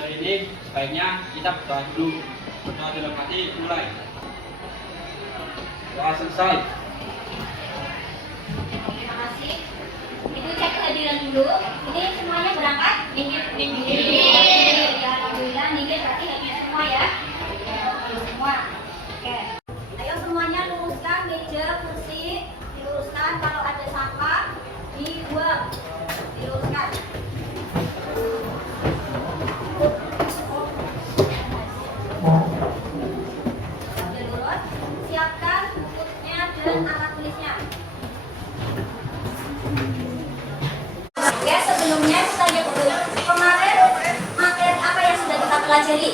hari ini sebaiknya kita berdoa dulu. Berdoa dalam hati, mulai. Doa selesai. Terima kasih. Itu cek kehadiran dulu. Ini semuanya berangkat? Ningit. Ya, alhamdulillah ningit berarti hadir semua ya. Hadir semua. Oke. Ayo semuanya luruskan meja, kursi, diluruskan. Kalau ada sampah dibuang, diluruskan. Sudah lurus. Siapkan bukunya dan alat tulisnya. Oke, sebelumnya kita lihat dulu kemarin materi apa yang sudah kita pelajari.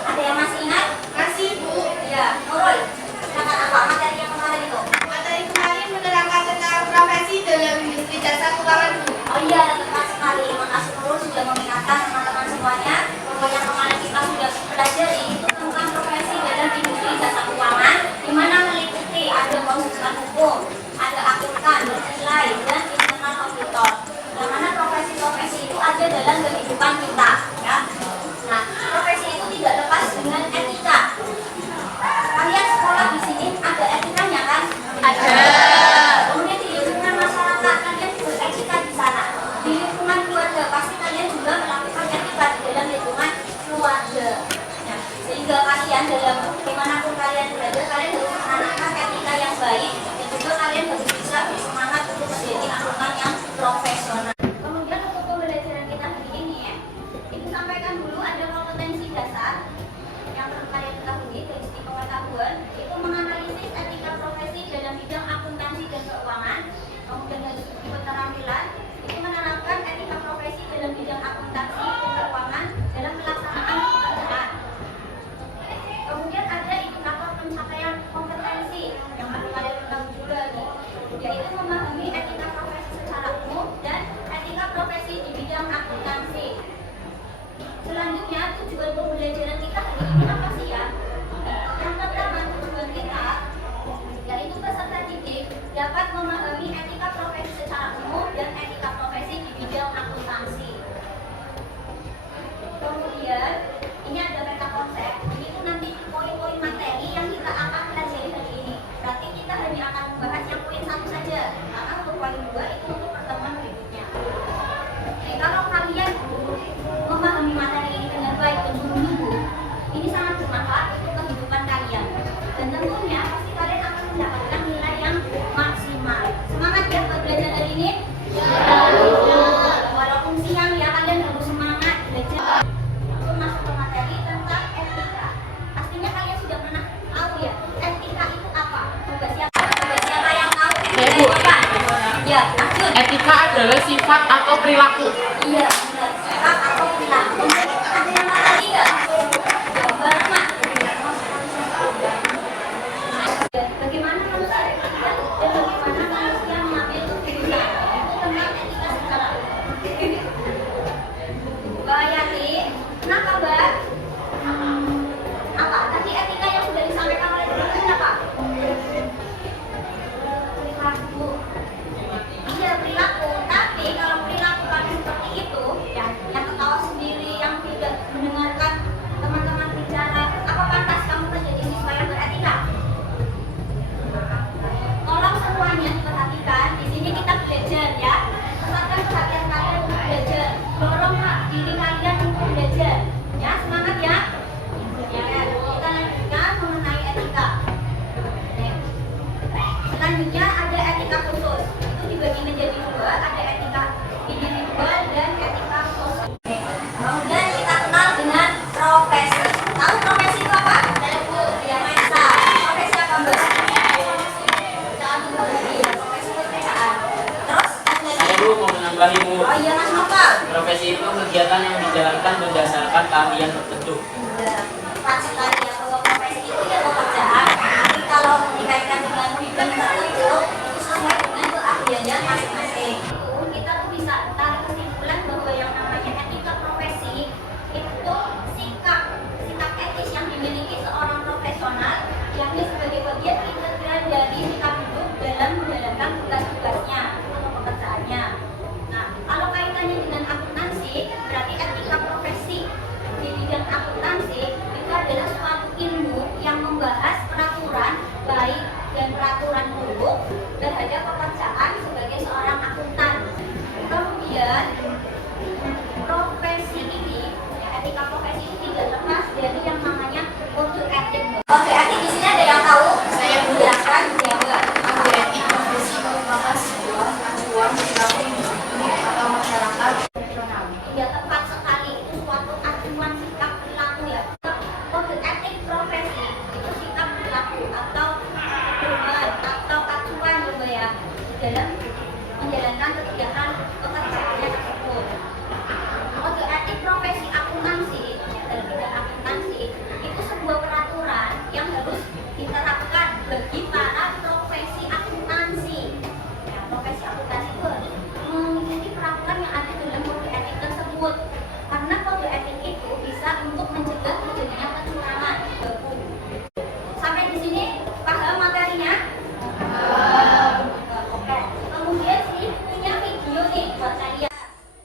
Ada yang masih ingat? Masih, Bu. Ya, Nurul. Silakan apa materi yang kemarin itu? Materi kemarin menerangkan tentang profesi dalam industri jasa keuangan, Bu. Oh iya, tepat sekali. Makasih Nurul sudah mengingatkan teman-teman semuanya bahwa yang kemarin kita sudah pelajari itu tentang profesi dalam industri jasa keuangan, di mana meliputi ada konsultan hukum, ada akuntan, nilai, dan internal auditor. Yang mana profesi-profesi itu ada dalam kehidupan kita, ya. Nah, profesi itu tidak lepas dengan etika. Kalian sekolah di sini ada etikanya kan? Ada. Kemudian di lingkungan masyarakat kalian beretika di sana. Di lingkungan keluarga pasti kalian juga melakukan etika di dalam lingkungan keluarga. Nah, sehingga kalian dalam dimanapun kalian berada, kalian harus menanamkan etika yang baik dan juga kalian harus bisa bersemangat untuk menjadi akuntan yang profesional. Kemudian untuk pembelajaran kita hari ini ya, itu sampaikan dulu ada kompetensi dasar yang perlu kalian ketahui dari segi pengetahuan, itu menganalisis etika profesi dalam bidang akuntansi dan keuangan. Kemudian dari segi keterampilan, itu menerapkan etika profesi dalam bidang akuntansi dan keuangan dalam pelaksanaan pekerjaan. Kemudian ada indikator pencapaian kompetensi yang perlu kalian ketahui juga nih, yaitu memahami etika profesi secara umum dan etika profesi di bidang akuntansi. Selanjutnya tujuan pembelajaran kita hari ini apa sih ya? Yang pertama tujuan kita yaitu peserta didik dapat memahami etika profesi secara umum dan etika profesi di bidang akuntansi. Kemudian ini ada peta konsep. Ini tuh nanti poin-poin materi yang kita akan pelajari hari ini. Berarti kita hanya akan membahas yang poin satu saja, karena untuk poin dua itu untuk pertemuan berikutnya. Oke, kalau kalian memahami materi ini dengan baik dan sungguh-sungguh, ini sangat bermanfaat untuk kehidupan kalian. Dan tentunya pasti kalian akan mendapatkan nilai yang maksimal. Semangat ya buat belajar hari ini? Walaupun siang ya, kalian harus semangat belajar. Langsung masuk ke materi tentang etika. Pastinya kalian sudah pernah tahu ya, etika itu apa? Coba siapa yang tahu? Saya, Bu. Apa? Ya, lanjut. Etika adalah sifat atau perilaku. Iya, benar. Sikap atau perilaku. Ada yang mau tadi nggak? Bareng, Mak. Bagaimana manusia beretika dan bagaimana manusia mengambil keputusan. Itu tentang etika secara umum. Mbak Yati, kenapa Mbak? Apa? Tadi etika yang sudah disampaikan oleh Bapak itu apa? Perilaku. Iya, perilaku. Tapi kalau perilaku kalian seperti itu, ya, yang ketawa sendiri, yang tidak mendengarkan teman-teman bicara, apa pantas kamu menjadi siswa yang beretika? Tolong semuanya diperhatikan. Di sini kita belajar ya. Pusatkan perhatian kalian untuk belajar. Dorong diri kalian untuk belajar. Ya, semangat ya. Ya, kita lanjutkan mengenai etika. Oke. Selanjutnya ada etika khusus. Itu dibagi menjadi dua, ada etika individual dan etika sosial. Kemudian kita kenal dengan profesi. Tahu profesi itu apa? Bu, ya, Maisa. Profesi apa, Mbak? Pekerjaan pribadi, profesi pekerjaan. Terus ada Saya lagi. Bu mau menambahi Bu. Oh iya, Mas Novel. Profesi itu kegiatan yang dijalankan berdasarkan keahlian tertentu. Tepat sekali ya, bahwa profesi itu ya pekerjaan. Tapi kalau dikaitkan dengan bidang tertentu, itu sesuai dengan keahliannya masing-masing. Kita tuh bisa tarik kesimpulan bahwa yang namanya etika profesi itu sikap etis yang dimiliki seorang profesional, yakni sebagai bagian integral dari sikap hidup dalam menjalankan tugas-tugasnya atau pekerjaannya. Nah, kalau kaitannya dengan akuntansi, berarti etika profesi di profesi tidak lepas dari yang namanya kode etik. Kode etik di sini ada yang tahu? Saya menjelaskan ya Mbak. Kode etik profesi merupakan sebuah acuan perilaku atau masyarakat. Ya tepat sekali, itu suatu acuan sikap perilaku ya. Kode etik profesi itu sikap perilaku atau pedoman atau acuan juga ya dalam menjalankan kegiatan pekerjaannya tersebut. Kode etik profesi akuntansi dalam bidang akuntansi itu sebuah peraturan yang harus diterapkan bagi para profesi akuntansi. Ya, profesi akuntansi itu harus mengikuti peraturan yang ada dalam kode etik tersebut. Karena kode etik itu bisa untuk mencegah terjadinya kecurangan. Sampai di sini paham materinya? Oke. Kemudian sini punya video nih buat kalian.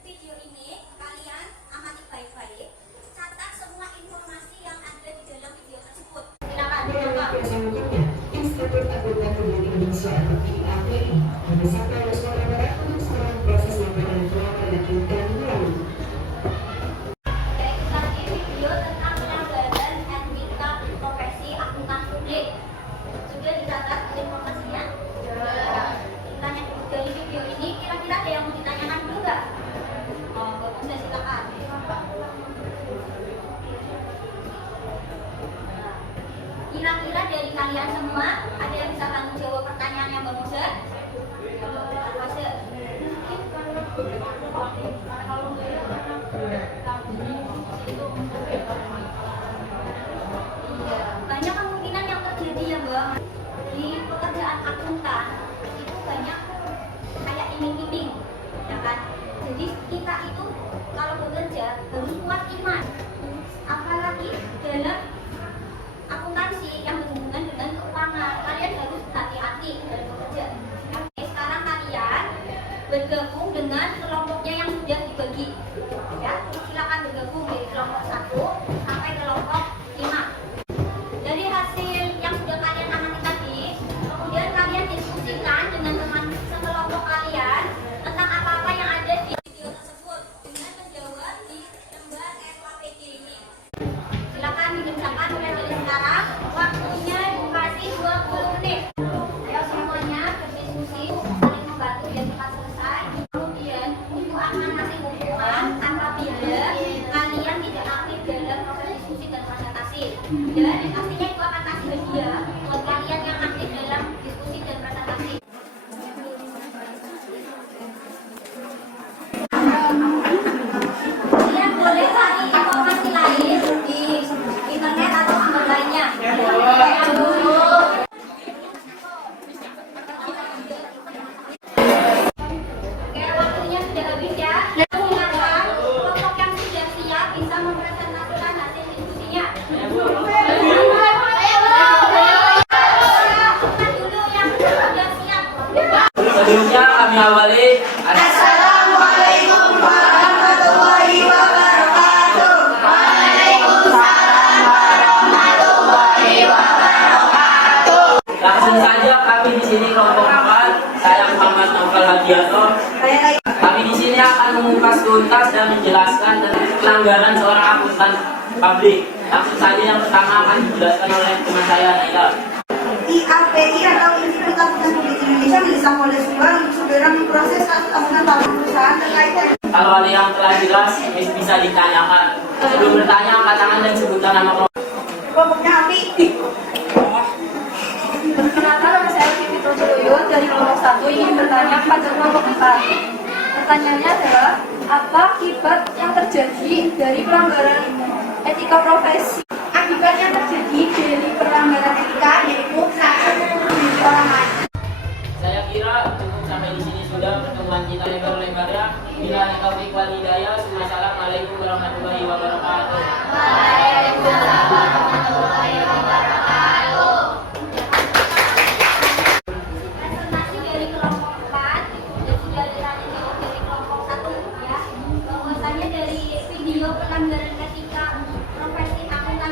Video ini kalian amati baik-baik. Catat semua informasi yang ada di dalam video tersebut. Silakan dicoba. Selanjutnya, Institut Akuntansi Indonesia atau IAPI bersama Suara Barat meneruskan proses laporan keuangan dan melalui Yaitu tadi video tentang pelanggaran etika profesi akuntan publik. Sudah dicatat informasinya? Ditanya dari video ini, kira-kira ada yang mau ditanyakan dulu nggak? Oh, bagus ya, silakan. Kira-kira dari kalian semua ada yang bisa tanggung jawab pertanyaan yang bagus ya? Bagus ya? Iya, banyak kemungkinan yang terjadi ya Mbak. Di pekerjaan akuntan itu banyak kayak iming-iming, ya kan? Jadi kita itu kalau bekerja harus kuat iman, apalagi dalam akuntansi yang berhubungan dengan keuangan. Kalian harus hati-hati dalam bekerja. Oke, sekarang kalian bergabung dengan kelompoknya yang sudah dibagi. Ya, silakan bergabung dari kelompok 1 sampai kelompok 5. Dari hasil yang sudah kalian amati tadi, kemudian kalian diskusikan dengan teman sekelompok kalian tentang apa-apa yang ada di video tersebut dengan menjawab di lembar FAPD ini. Silakan dikerjakan mulai dari sekarang. Waktunya dikasih 20 menit. Ayo semuanya berdiskusi, saling membantu biar cepat selesai. Kemudian ibu akan kasih hukuman apabila kalian tidak aktif dalam proses diskusi dan presentasi. Dan pastinya ibu akan kasih hadiah buat kalian yang aktif dalam diskusi dan presentasi. Kalian boleh cari informasi lain di internet atau sumber lainnya. Oke, waktunya sudah habis ya. Silakan kelompok yang sudah siap bisa mempresentasikan hasil diskusinya. Bukan dulu yang sudah siap. Sebelumnya kami awali. Assalamualaikum warahmatullahi wabarakatuh. Waalaikumsalam warahmatullahi wabarakatuh. Langsung saja kami di sini kelompok 4. Saya Muhammad Naufal Hadianto. Kami di sini akan mengupas tuntas dan menjelaskan tentang pelanggaran seorang akuntan publik. Langsung saja yang pertama akan dijelaskan oleh teman saya Naila. IAPI atau Institut Akuntansi Publik Indonesia mendesak Polda Sumbar untuk segera memproses kasus akuntan publik perusahaan terkait dengan Kalau ada yang telah jelas, bisa ditanyakan. Sebelum bertanya, angkat tangan dan sebutkan nama kelompok. kelompoknya API. Perkenalkan, nama saya Vivi Tojoyo dari kelompok 1 ingin bertanya pada kelompok 4. Pertanyaannya adalah, apa akibat yang terjadi dari pelanggaran etika profesi? Akibat yang terjadi dari pelanggaran etika yaitu diri orang lain. Saya kira cukup sampai di sini sudah pertemuan kita lebar-lebarnya. Bila taufik wal hidayah. Wassalamualaikum warahmatullahi wabarakatuh. Waalaikumsalam warahmatullahi wabarakatuh. Presentasi dari kelompok 4 dan sudah ditanya jawab dari kelompok 1 ya. Bahwasanya dari video pelanggaran etika profesi akuntan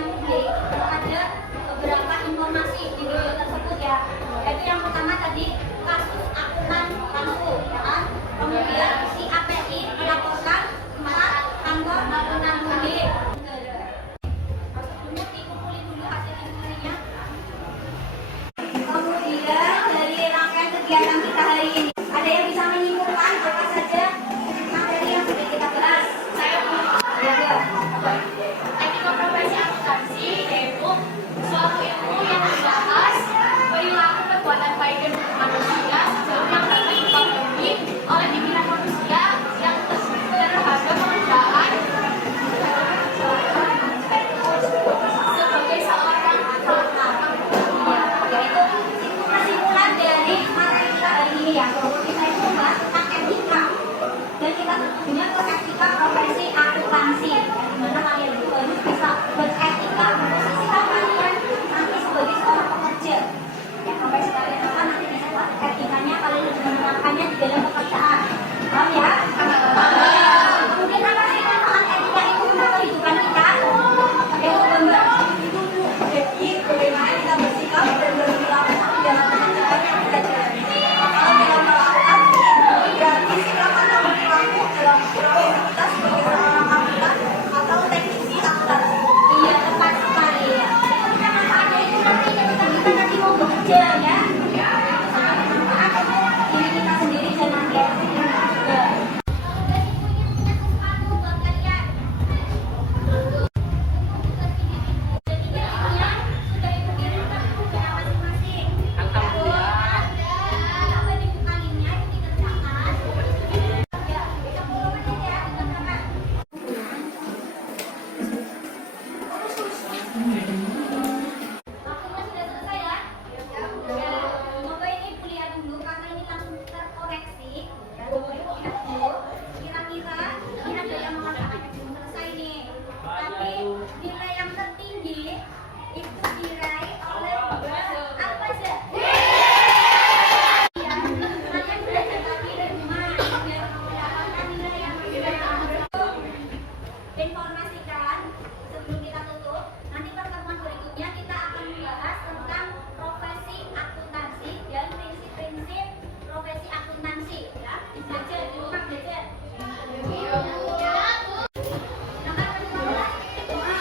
menginformasikan sebelum kita tutup, nanti pertemuan berikutnya kita akan membahas tentang profesi akuntansi dan prinsip-prinsip profesi akuntansi, ya. Belajar di rumah belajar.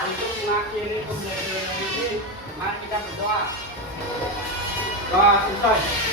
Untuk mengakhiri pembelajaran ini, mari kita berdoa. Doa selesai.